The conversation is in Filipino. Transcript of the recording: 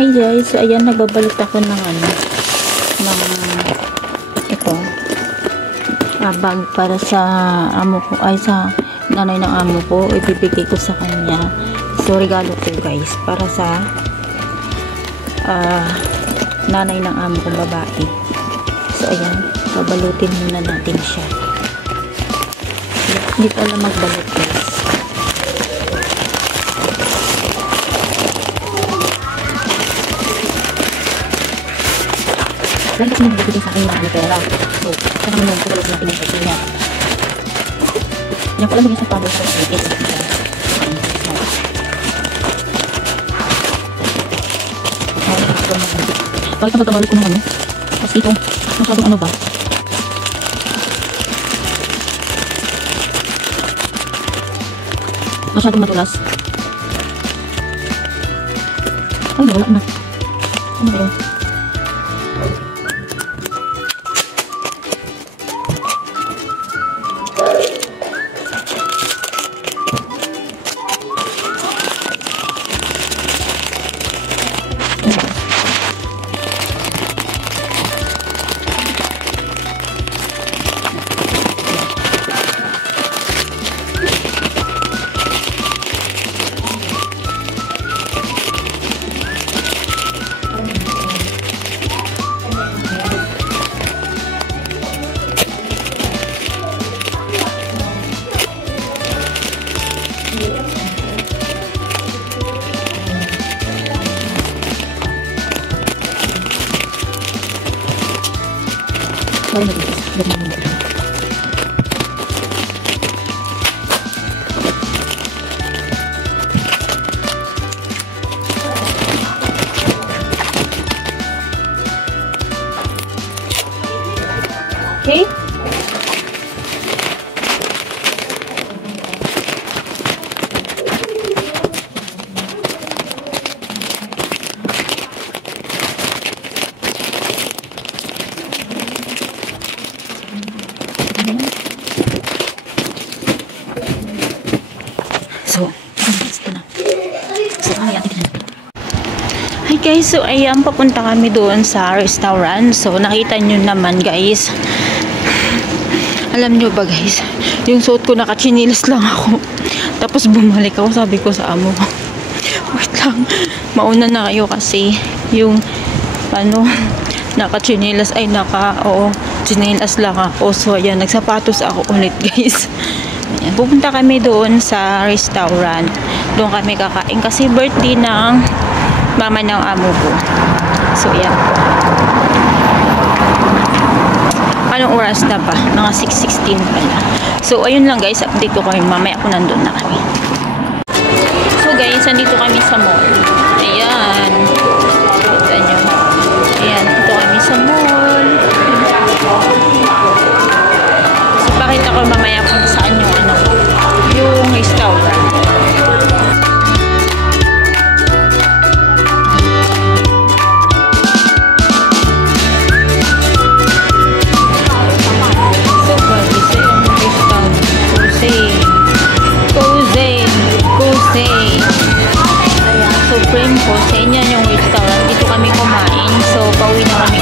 Hi guys, so ayan, nagbabalot ako ng ito, bag para sa amo ko, ay sa nanay ng amo ko, ibibigay ko sa kanya. So regalo to guys, para sa nanay ng amo ko, babae. So ayan, babalutin muna natin siya. Hindi ko alam magbalot guys. Lagi kasi nagbibigay sa akin ng pera. So, saka naman yung pagbalot natin yung pwede niya. Yan ko lang maging sa pabos sa pwede. Bakit ang pagkabalot ko ng ano? Tapos ito, masyadong ano ba? Masyadong matulas. Ay, wala na. Ano ba yun? Okay. Hi guys, so ayan, papunta kami doon sa restaurant. So nakita nyo naman guys, alam nyo ba guys, yung suot ko nakachinilas lang ako, tapos bumalik ako, sabi ko sa amo ko, wait lang, mauna na kayo kasi yung nakachinilas ay chinilas lang ako. So ayan, nagsapatos ako ulit guys. Ayan, pupunta kami doon sa restaurant, doon kami kakain kasi birthday ng mama ng amo ko. So ayan po. Anong oras na ba? Mga 6:16 pala. So ayun lang guys, update ko kami mamaya kung nandun na kami. So guys, nandito kami sa mall. Ayan, kita nyo. Ayan, dito kami sa mall. So pakita ko mamaya kung saan yung restaurant. Supreme Hossein, yan yung restaurant. Dito kami kumain. So, pauwi na kami